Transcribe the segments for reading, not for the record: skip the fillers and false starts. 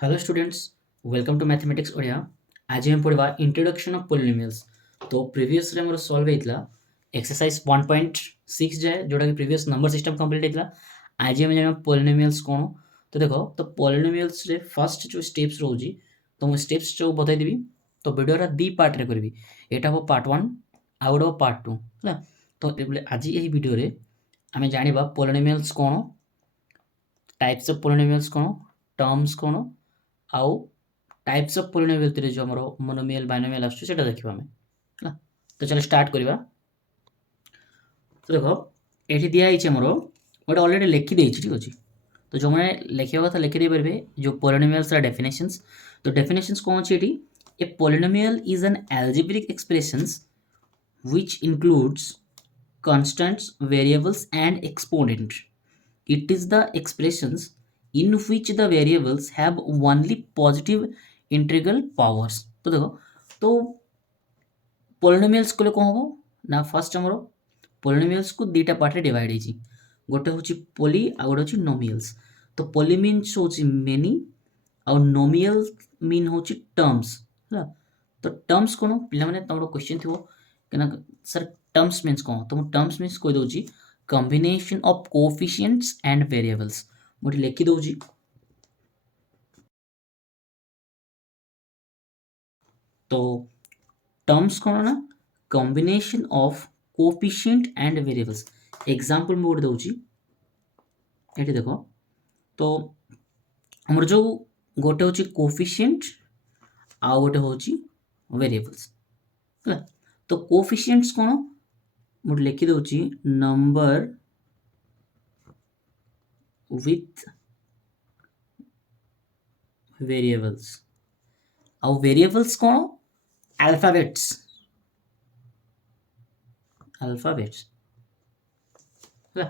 Hello students, welcome to mathematics Odia. आज हम पढ़ा इंट्रोडक्शन ऑफ पॉलिनोमियल्स। तो प्रीवियस रे मोर सॉल्व होइतला एक्सरसाइज 1.6 जाए जोटा कि प्रीवियस नंबर सिस्टम कंप्लीट होइतला। आज हम जाना पॉलिनोमियल्स कोन। तो देखो, तो पॉलिनोमियल्स रे फर्स्ट जो स्टेप्स रोजी, तो मैं स्टेप्स जो बतई देबी। तो वीडियो रा दी पार्ट रे करबी। एटा हो पार्ट 1 आ गोटे पार्ट 2 है। तो आज यही वीडियो रे आमे जानिबा पॉलिनोमियल्स कोन, टाइप्स ऑफ पॉलिनोमियल्स कोन, टर्म्स कोन, आउ टाइप्स ऑफ पॉलिनोमियल भितर जो हमरो मोनोमियल बाइनोमियल आछे सेटा देखिबा हमें ହେଲା। तो चलो स्टार्ट करिबा। तो देखो, एठी दिया हिचे हमरो गोटे ऑलरेडी लिखि देछि, ठीक अछि। तो जो मैंने लिखिबा कथा लिखि दे परबे जो पॉलिनोमियल्स रा डेफिनेशंस। तो डेफिनेशंस कोन अछि एठी? A polynomial is an algebraic expressions which includes constants, variables and exponent. It is the expressions in which the variables have only positive integral powers. तो देखो, तो पॉलिनोमियल्स को कौन हम ना फर्स्ट हमरो पॉलिनोमियल्स को दीटा पार्ट रे डिवाइड होइछि। गोटे होछि पॉली आ गोटे होछि नोमियल्स। तो पॉली मीन्स होछि मेनी और नोमियल मीन होछि टर्म्स ହେଲା। तो टर्म्स कोन पिला माने तमरो क्वेश्चन थिबो केना सर टर्म्स मीन्स कोन। तो टर्म्स मीन्स कोइ दोछि combination of coefficients and variables. मोठी लेखि दोछि। तो टर्म्स कोन ना combination of coefficient and variables. Example मोड दोछि एठी देखो। तो हमर जो गोटे होछि कोएफिशिएंट आ गोटे होछि वेरिएबल्स ହେଲା। तो कोएफिशिएंट्स कोन मोड लिखि दोछि नंबर विथ वेरिएबल्स। आ वेरिएबल्स कोन अल्फाबेट्स ହେଲା।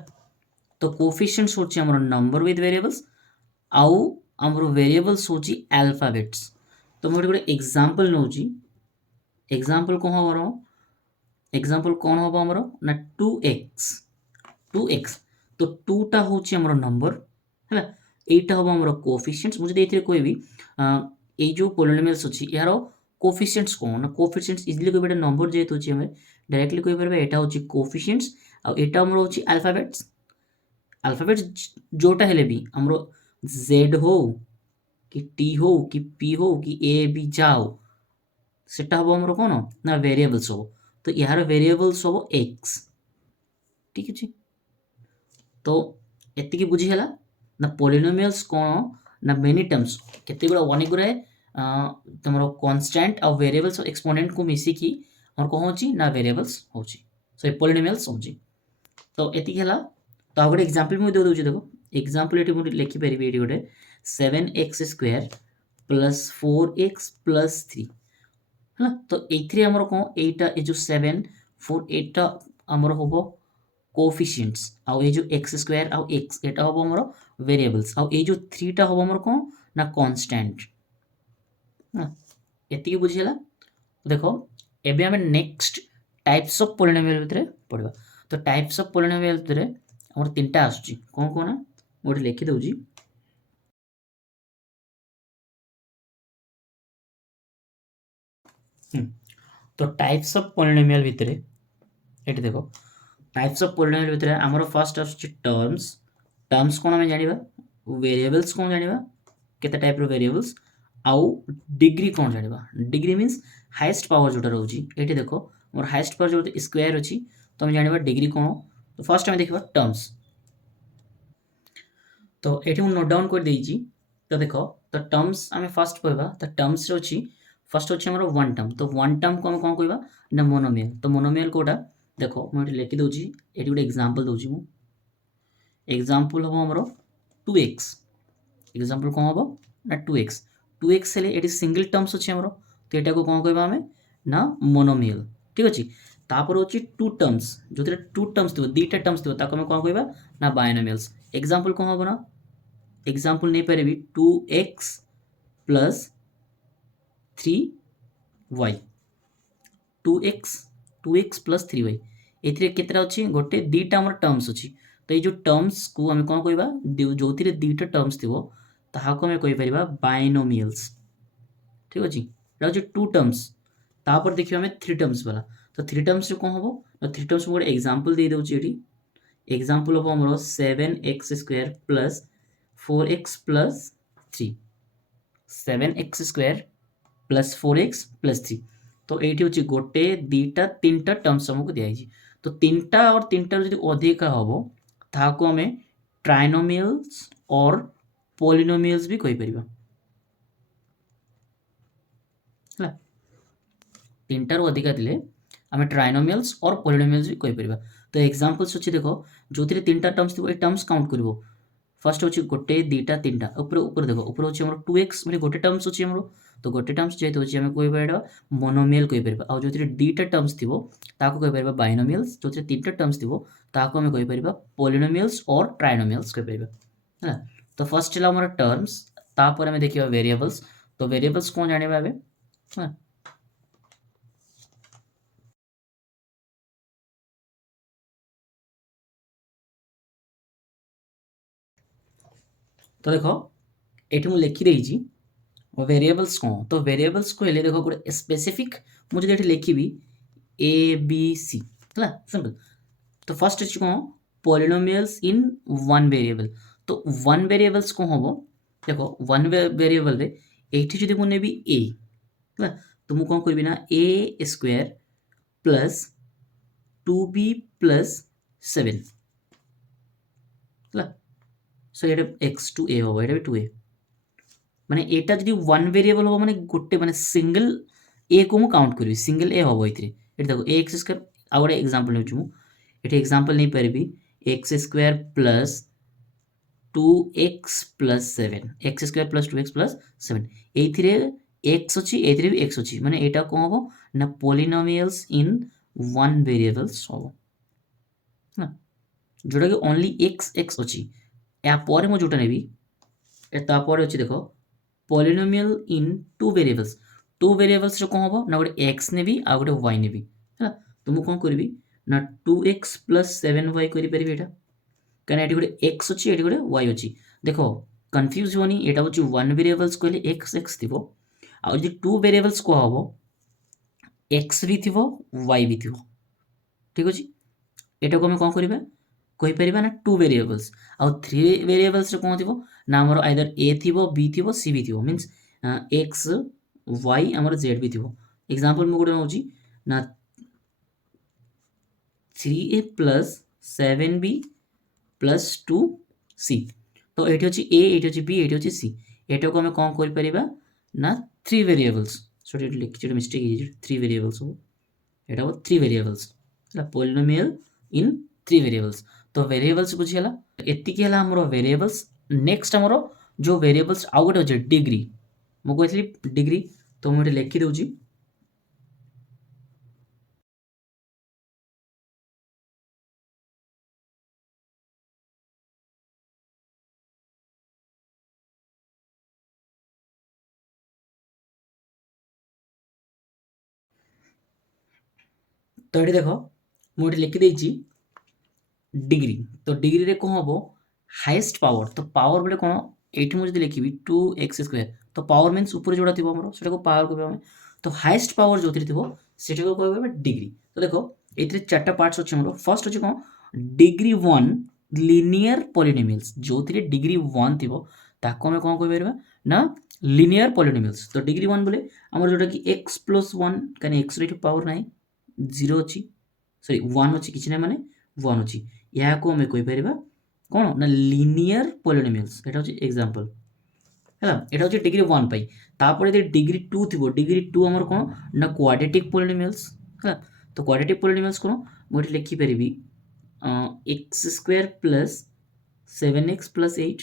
तो कोएफिशिएंट्स होछि हमर नंबर विथ वेरिएबल्स आउ हमर वेरिएबल्स होछि अल्फाबेट्स। तो मोड गोटे एग्जांपल नउछि। एग्जांपल कोन हमर एग्जांपल कोन होबो हमर ना 2x। तो 2 टा होछि हमर नंबर हैला। एटा होबो हमर कोएफिशिएंट्स। मुझे देइथिरे कहबी ए जो पॉलिनोमियल्स अछि यारो कोएफिशिएंट्स कोन ना कोएफिशिएंट्स इजिली कोइ बेटा नंबर जेहेतु अछि हमें डायरेक्टली कहि परबे एटा होछि कोएफिशिएंट्स आ एटा हमर होछि अल्फाबेट्स। अल्फाबेट्स जोटा हेले भी हमरो z हो कि t हो कि p हो कि a b जाओ सेटा हबो हमरो कोन ना वेरिएबल्स हो। तो यार वेरिएबल्स हो x, ठीक अछि। तो एतिकी बुझी हला ना पॉलिनोमियल्स कोन ना मेनी टर्म्स केते गुडा अनेक गुडा तमरो कांस्टेंट और वेरिएबल्स और एक्सपोनेंट को मिसी की और को होची ना वेरिएबल्स होची। सो पॉलिनोमियल्स होची। तो एतिकी हला। तो आ गोटे एग्जांपल मु दे दोछि। देखो एग्जांपल एटी मु लिखि परिबे एटी गोटे 7x² प्लस 4x प्लस 3 है। तो एथरे हमर को एटा ए जो 7 4 एटा हमर होबो कोएफिशिएंट्स आ ए जो x² आ x एटा होबो हमर वेरिएबल्स आ ए जो 3 टा होबो हमर को ना कांस्टेंट है। एतिकी बुझियला। देखो एबे हम नेक्स्ट टाइप्स ऑफ पॉलिनोमियल भितरे पढिबा। तो टाइप्स ऑफ पॉलिनोमियल भितरे हमर तीनटा आसुची कोन कोन ना मोठी लिखि दउजी। तो टाइप्स ऑफ पॉलिनोमियल भितरे एटी देखो, टाइप्स ऑफ पॉलिनोमियल भितरे हमर फर्स्ट आसुची टर्म्स। टर्म्स कोन हम जानिबा, वेरिएबल्स कोन जानिबा केते टाइप रो वेरिएबल्स आउ डिग्री कोन जानिबा। डिग्री मींस हाईएस्ट पावर जोटा रहउची। एटी देखो मोर हाईएस्ट पावर जो स्क्वायर अछि तो हम जानिबा डिग्री कोन। तो फर्स्ट हम देखबा टर्म्स। तो एटी हम नोट डाउन कर देइची। तो देखो, तो टर्म्स हमें फर्स्ट कहबा। तो टर्म्स रे अछि फर्स्ट अछि हमर वन टर्म। तो वन टर्म को हम कोन कहबा ना मोनोमियल। तो मोनोमियल कोटा देखो मु एटी लिखि दउची। एटी गोटे एग्जांपल दउची मु। एग्जांपल हबो हमरो 2x। एग्जांपल कोन हबो ना 2x। 2x हेले एटी सिंगल टर्म्स अछि हमरो। तो एटा को कोन कहबा हमें ना मोनोमियल, ठीक अछि। तापर होछि टू टर्म्स जोतरे टू टर्म्स थिबो दीटा टर्म्स थिबो ताको हम कोन कहबा ना बाइनोमियल्स। एग्जांपल कोन हबो ना एग्जांपल नै परबी 2x plus 3y। 2x plus 3y एथिरे केतरा अछि गोटे दीटा हमर टर्म्स अछि। तो ए जो टर्म्स को हम कोन कहबा जोथिरे दीटा टर्म्स थिबो ताहाको आमे कहि परिबा बाइनोमियल्स। ठीक अछि, एटा होछि टू टर्म्स। तापर देखियो आमे थ्री टर्म्स वाला। तो थ्री टर्म्स रे कोन हबो ना, थ्री टर्म्स मोर एग्जांपल दे दउछि एठी। एग्जांपल हबो हमरो 7x² plus 4x plus 3, 7x² plus 4x plus 3। तो एठी होछि गोटे दीटा तीनटा टर्म्स हमको दिया हिछि। तो तीनटा और तीनटा जदि अधिका हबो ताहाको आमे ट्राइनोमियल्स और पॉलिनोमियल्स भी कहि परिबा। ହେଲା, तीनटारू अधिका थिले आमे ट्राइनोमियल्स और पॉलिनोमियल्स भी कहि परिबा। तो एग्जांपल्स अछि देखो, जोथिरे तीनटा टर्म्स थिबो ए टर्म्स काउंट करिवो। फर्स्ट होछि गोटे दीटा तीनटा, ऊपर ऊपर देखो, ऊपर होछि हमर 2x माने गोटे टर्म्स होछि हमरो। तो गोटे टर्म्स जेहेतु होछि आमे कहि परिबा मोनोमियल कहि परिबा। आ जोथिरे दीटा टर्म्स थिबो ताको कहि परिबा बाइनोमियल्स, जोथिरे तीनटा टर्म्स थिबो ताको आमे कहि परिबा पॉलिनोमियल्स और ट्राइनोमियल्स कहि परिबा। ହେଲା, तो फर्स्ट ହେଲା हमर टर्म्स, तापर आमे देखिबा वेरिएबल्स। तो वेरिएबल्स कोन जानिबा एबे, ହେଲା। तो देखो एठी मु लिखि देइछि वेरिएबल्स कौन। तो वेरिएबल्स कहले देखो गोटे स्पेसिफिक मुझे एठी लिखिबी ए बी सी, ହେଲା सिंपल। तो फर्स्ट अछि कौन पॉलिनोमियल्स इन वन वेरिएबल। तो वन वेरिएबल्स को हबो देखो वन वेरिएबल रे एठी जदि मु नेबी ए, ହେଲା, तो मु कोन करबी ना ए स्क्वायर प्लस 2b प्लस 7, ହେଲା। सो एटा x2a हबो, एटा भी 2a। माने एटा जदि वन वेरिएबल हो माने गोटे माने सिंगल ए को मु काउंट करबी, सिंगल ए हबो एथिरे। एटा देखो ax² आ गोटे एग्जांपल नेउछु मु। एठी एग्जांपल नै परबी x² plus 2x plus 7, x² plus 2x plus 7। एथिरे x अछि, एथिरे भी x अछि, माने एटा कोन हबो ना पॉलिनोमियल्स इन वन वेरिएबल्स हबो, ना जोटा कि ओनली x अछि। या परे मु जोटा नेबी ता परे अछि देखो पॉलिनोमियल इन टू वेरिएबल्स। टू वेरिएबल्स रे कोन हबो ना गोटे x नेबी आ गोटे y नेबी, हैला। तो मु कोन करबी ना 2x प्लस 7y करि परिबी एटा, काना एटी गोटे x अछि, एटी गोटे y अछि। देखो कंफ्यूज होनी, एटा होछि वन वेरिएबल्स कहले x थिबो, आ जदि टू वेरिएबल्स को हबो x भी थिबो y भी थिबो। ठीक अछि, एटा को हम कोन करिबा कहि परिबा ना टू वेरिएबल्स। आ थ्री वेरिएबल्स रे कोन थिबो ना हमर आइदर a थिबो b थिबो c भी थिबो, मींस x y हमर z भी थिबो। एग्जांपल मु गोटे नउची ना 3a plus 7b plus 2c। तो एठी अछि a, एठी अछि b, एठी अछि c। एटा को हम कोन करि परिबा ना थ्री वेरिएबल्स। सॉरी एठी लिखि छिटे मिस्टेक हे, थ्री वेरिएबल्स हो, एटा हो थ्री वेरिएबल्स, ହେଲା पॉलिनोमियल इन थ्री वेरिएबल्स। तो वेरिएबल्स बुझियला, एतिकी हला हमरो वेरिएबल्स। नेक्स्ट हमरो जो वेरिएबल्स आ गोटे अछि डिग्री। मु कहथि डिग्री, तो मु एठी लिखि दउची तो एठी देखो मु एठी लिखि देइची डिग्री। तो डिग्री रे कोन हबो हाईएस्ट पावर। तो पावर बोले कोन एठी मु जदि लिखिबी 2x² तो पावर मीन्स ऊपर जोड़ा थिबो हमरो सेटा को पावर कहबे हम। तो हाईएस्ट पावर जोथिरे थिबो सेटा को कहबे डिग्री। तो देखो एथिरे चारटा पार्ट्स अछि हमरो। फर्स्ट अछि कोन डिग्री 1 लिनियर पॉलिनोमियल्स, जोथिरे डिग्री 1 थिबो ताको हम कोन कहबे ना लिनियर पॉलिनोमियल्स। तो डिग्री 1 बोले हमर जोटा कि x + 1 काने x रे पावर नाही 0 अछि, सॉरी 1 अछि किछि नै माने 1 अछि। या को हम कहि परिबा कोन ना लिनियर पॉलिनोमियल्स। एटा होछि एग्जांपल, हैला। एटा होछि डिग्री 1 पाई। तापर जे डिग्री 2 थिबो, डिग्री 2 हमर कोन ना क्वाड्रेटिक पॉलिनोमियल्स, हैला। तो क्वाड्रेटिक पॉलिनोमियल्स कोन मु एठी लिखि परिबी x² plus 7x plus 8,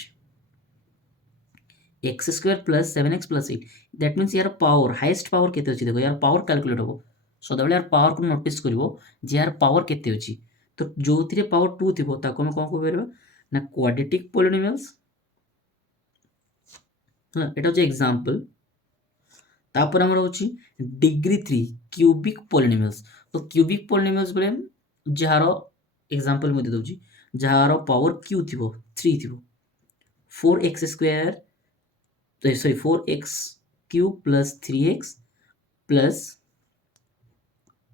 x² plus 7x plus 8। That means यार पावर हाईएस्ट पावर केते अछि देखो, यार पावर कैलकुलेट होबो। सदाबेले यार पावर को नोटिस करिवो जे यार पावर केते अछि। तो जोथिरे पावर 2 थिबो ताको हम कोन कहबे ना क्वाड्रेटिक पॉलिनोमियल्स, ହେଲା। एटा होछि एग्जांपल। तापर हमर होछि डिग्री 3 क्यूबिक पॉलिनोमियल्स। तो क्यूबिक पॉलिनोमियल्स बोले जहारो एग्जांपल मु दे दउची, जहारो पावर q थिबो 3 थिबो 4x² तो sorry 4x cube plus 3x plus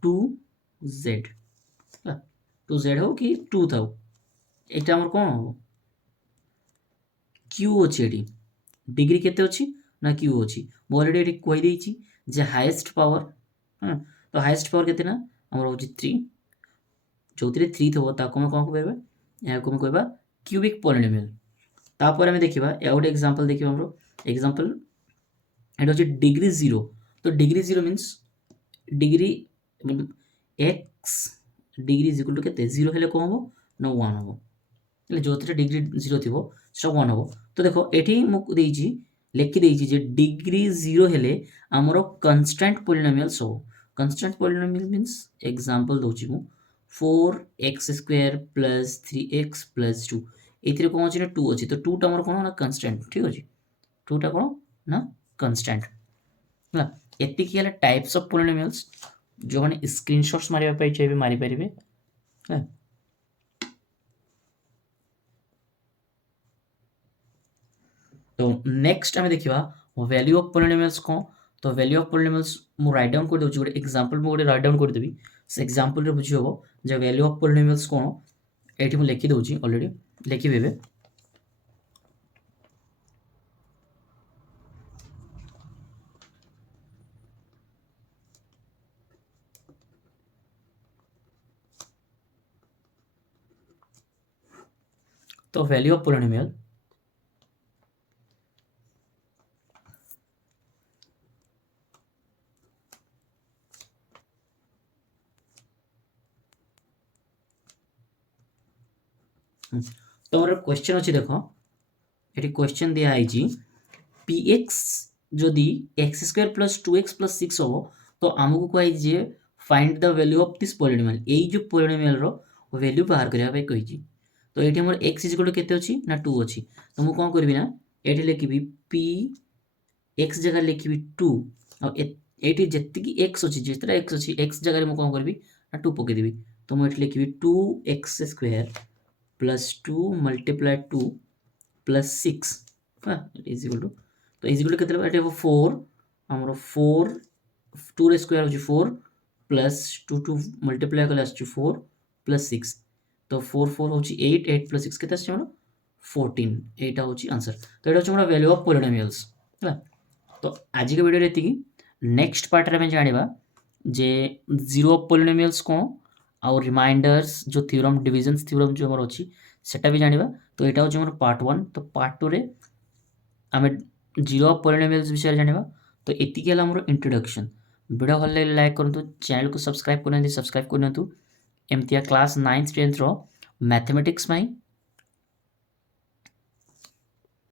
2z 2z हो कि 2 था এটা আমার কোণ হবো q ଅଛି এটি ডিগ্রি কেতে ଅଛି না q ଅଛି ମୁଁ অলরেডি এটি কই ଦେଇଛି যে হাইয়েস্ট পাওয়ার হ্যাঁ তো হাইয়েস্ট পাওয়ার কেতে না ଆମର ହେଉଛି 3 ଯେଉଁଥିରେ 3 ଥିବ ତାକୁ ଆମେ କ'ଣ କହିବା ଏହାକୁ ଆମେ କହିବା କ୍ୟୁବିକ୍ ପଲିନୋମିଆଲ ତାପରେ ଆମେ ଦେଖିବା ଆଉ ଗୋଟେ ଏକ୍ସାମ୍ପଲ ଦେଖିବା ଆମର ଏକ୍ସାମ୍ପଲ এটা হচ্ছে ডিগ্রি 0 তো degree 0 means degree x degree is equal to কেতে 0 হেলে କ'ଣ হবো না 1 হবো ହେଲେ ଯେଉଁଥିରେ ଡିଗ୍ରୀ 0 ଥିବ ସେଟା 1 ହବ ତ ଦେଖ ଏଠି ମୁଁ ଦେଇଛି ଲେଖି ଦେଇଛି ଯେ ଡିଗ୍ରୀ 0 ହେଲେ ଆମର କନଷ୍ଟାଣ୍ଟ ପଲିନୋମିଆଲ୍ସ ହବ କନଷ୍ଟାଣ୍ଟ ପଲିନୋମିଆଲ ମିନ୍ସ ଏକ୍ସାମ୍ପଲ ଦଉଛି ମୁଁ 4x² ପ୍ଲସ୍ 3x ପ୍ଲସ୍ 2 ଏଥିରେ କ'ଣ ଅଛି ନା 2 ଅଛି ତ 2ଟା ଆମର କ'ଣ ନା କନଷ୍ଟାଣ୍ଟ ଠିକ୍ ଅଛି 2ଟା କ'ଣ ନା କନଷ୍ଟାଣ୍ଟ ହେଲା ଏତିକି ହେଲା ଟାଇପ୍ସ ଅଫ୍ ପଲିନୋମିଆଲ୍ସ ଯେଉଁମାନେ ସ୍କ୍ରିନଶଟ୍ସ ମାରିବା ପାଇଁ ଚାହିଁବେ ମାରିପାରିବେ ହେଲା तो नेक्स्ट आम देखा वैल्यू ऑफ पॉलिनोमियल्स कौन तो वैल्यू ऑफ पॉलिनोमियल्स मु राइट डाउन कर दूची गोटे एग्जांपल मु गोटे राइट डाउन कर देबी से एग्जांपल रे बुझी होबो जे वैल्यू ऑफ पॉलिनोमियल्स कौन एठी मु लिखि दउची ऑलरेडी लिखि बेबे तो वैल्यू ऑफ पॉलिनोमियल तो मोर क्वेश्चन अछि देखो एटी क्वेश्चन दिया है जी px जदि x² + 2x + 6 हो तो आमको कहि जे find the value of this polynomial एई जो पॉलिनोमियल रो वैल्यू बाहर करिया भाई कहि जी तो एटी हमर x = केते अछि ना 2 अछि तो मु कोन करबी ना एटी लिखिबी p x जगह लिखिबी 2 आ एटी जत्ति की x अछि जेतरा x अछि x जगह मु कोन करबी ना 2 पके देबी तो मु एटी लिखिबी 2x² + 2 × 2 + 6 हाँ इज इक्वल टू तो इज इक्वल टू केते एटी 4 हमरो 4 2 रे स्क्वायर होची 4 प्लस 2 2 मल्टीप्लाई कले आछी 4 प्लस 6 तो 4 4 होची 8 8 प्लस 6 केते आछी हमरो 14 एटा होची आंसर तो एटा होची हमरो वैल्यू ऑफ पॉलिनोमियल्स हला तो आज के वीडियो रेती नेक्स्ट पार्ट रे हम जानिबा जे जीरो ऑफ पॉलिनोमियल्स को और रिमाइंडर्स जो थ्योरम डिविजन्स थ्योरम जो हमर अछि सेटा भी जानिबा तो एटा होची हमर पार्ट 1 तो पार्ट 2 रे आमे जीरो ऑफ पॉलिनोमियल्स विषय जानिबा तो एतिके हला हमर इंट्रोडक्शन वीडियो भल लाइक करंतु चैनल को सब्सक्राइब करनंतु सब्सक्राइब करनंतु एमतिया क्लास 9th 10th रो मैथमेटिक्स में